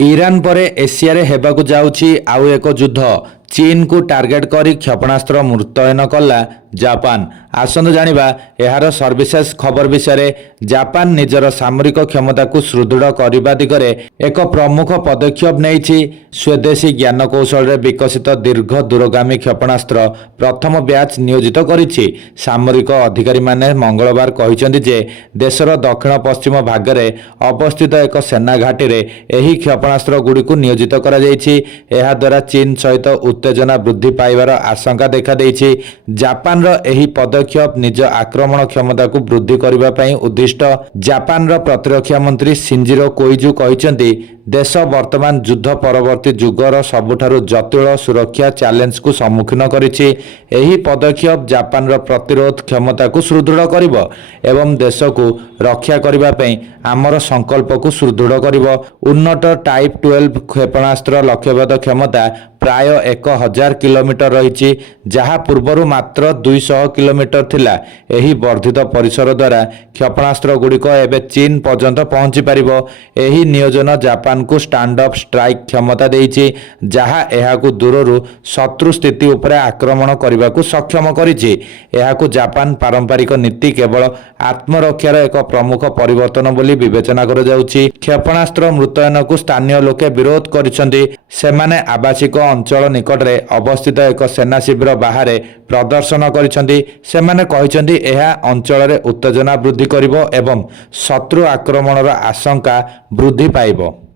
Iran ପରେ ଏସିଆରେ ହେବାକୁ ଯାଉଛି ଆଉ ଏକ ଯୁଦ୍ଧ। ଚୀନକୁ ଟାର୍ଗେଟ କରି କ୍ଷେପଣାସ୍ତ୍ର ମୁତୟନ କଲା ଜାପାନ। ଆସନ୍ତୁ ଜାଣିବା ଏହାର ସର୍ବିଶେଷ ଖବର ବିଷୟରେ। ଜାପାନ ନିଜର ସାମରିକ କ୍ଷମତାକୁ ସୁଦୃଢ଼ କରିବା ଦିଗରେ ଏକ ପ୍ରମୁଖ ପଦକ୍ଷେପ ନେଇଛି। ସ୍ୱଦେଶୀ ଜ୍ଞାନକୌଶଳରେ ବିକଶିତ ଦୀର୍ଘ ଦୂରଗାମୀ କ୍ଷେପଣାସ୍ତ୍ର ପ୍ରଥମ ବ୍ୟାଚ୍ ନିୟୋଜିତ କରିଛି। ସାମରିକ ଅଧିକାରୀମାନେ ମଙ୍ଗଳବାର କହିଛନ୍ତି ଯେ ଦେଶର ଦକ୍ଷିଣ ପଶ୍ଚିମ ଭାଗରେ ଅବସ୍ଥିତ ଏକ ସେନା ଘାଟିରେ ଏହି କ୍ଷେପଣାସ୍ତ୍ରଗୁଡ଼ିକୁ ନିୟୋଜିତ କରାଯାଇଛି। ଏହାଦ୍ୱାରା ଚୀନ ସହିତ ଉତ୍ତେଜନା ବୃଦ୍ଧି ପାଇବାର ଆଶଙ୍କା ଦେଖାଦେଇଛି। ଜାପାନର ଏହି ପଦକ୍ଷେପ ନିଜ ଆକ୍ରମଣ କ୍ଷମତାକୁ ବୃଦ୍ଧି କରିବା ପାଇଁ ଉଦ୍ଦିଷ୍ଟ। ଜାପାନର ପ୍ରତିରକ୍ଷା ମନ୍ତ୍ରୀ ସିଞ୍ଜିରୋ କୋଇଜୁ କହିଛନ୍ତି, ଦେଶ ବର୍ତ୍ତମାନ ଯୁଦ୍ଧ ପରବର୍ତ୍ତୀ ଯୁଗର ସବୁଠାରୁ ଜଟିଳ ସୁରକ୍ଷା ଚ୍ୟାଲେଞ୍ଜକୁ ସମ୍ମୁଖୀନ କରିଛି। ଏହି ପଦକ୍ଷେପ ଜାପାନର ପ୍ରତିରୋଧ କ୍ଷମତାକୁ ସୁଦୃଢ଼ କରିବ ଏବଂ ଦେଶକୁ ରକ୍ଷା କରିବା ପାଇଁ ଆମର ସଂକଳ୍ପକୁ ସୁଦୃଢ଼ କରିବ। ଉନ୍ନତ ଟାଇପ୍ 12 କ୍ଷେପଣାସ୍ତ୍ର ଲକ୍ଷ୍ୟଭେଦ କ୍ଷମତା ପ୍ରାୟ 1000 କିଲୋମିଟର ରହିଛି, ଯାହା ପୂର୍ବରୁ ମାତ୍ର 200 କିଲୋମିଟର ଥିଲା। ଏହି ବର୍ଦ୍ଧିତ ପରିସର ଦ୍ୱାରା କ୍ଷେପଣାସ୍ତ୍ରଗୁଡ଼ିକ ଏବେ ଚୀନ ପର୍ଯ୍ୟନ୍ତ ପହଞ୍ଚି ପାରିବ। ଏହି ନିୟୋଜନ ଜାପାନକୁ ଷ୍ଟାଣ୍ଡ ଅଫ୍ ଷ୍ଟ୍ରାଇକ୍ କ୍ଷମତା ଦେଇଛି, ଯାହା ଏହାକୁ ଦୂରରୁ ଶତ୍ରୁ ସ୍ଥିତି ଉପରେ ଆକ୍ରମଣ କରିବାକୁ ସକ୍ଷମ କରିଛି। ଏହାକୁ ଜାପାନ ପାରମ୍ପରିକ ନୀତି କେବଳ ଆତ୍ମରକ୍ଷାର ଏକ ପ୍ରମୁଖ ପରିବର୍ତ୍ତନ ବୋଲି ବିବେଚନା କରାଯାଉଛି। କ୍ଷେପଣାସ୍ତ୍ର ମୁତୟନକୁ ସ୍ଥାନୀୟ ଲୋକେ ବିରୋଧ କରିଛନ୍ତି। ସେମାନେ ଆବାସିକ ଅଞ୍ଚଳ ନିକଟରେ ଅବସ୍ଥିତ ଏକ ସେନା ଶିବିର ବାହାରେ ପ୍ରଦର୍ଶନ କରିଛନ୍ତି। ସେମାନେ କହିଛନ୍ତି ଏହା ଅଞ୍ଚଳରେ ଉତ୍ତେଜନା ବୃଦ୍ଧି କରିବ ଏବଂ ଶତ୍ରୁ ଆକ୍ରମଣର ଆଶଙ୍କା ବୃଦ୍ଧି ପାଇବ।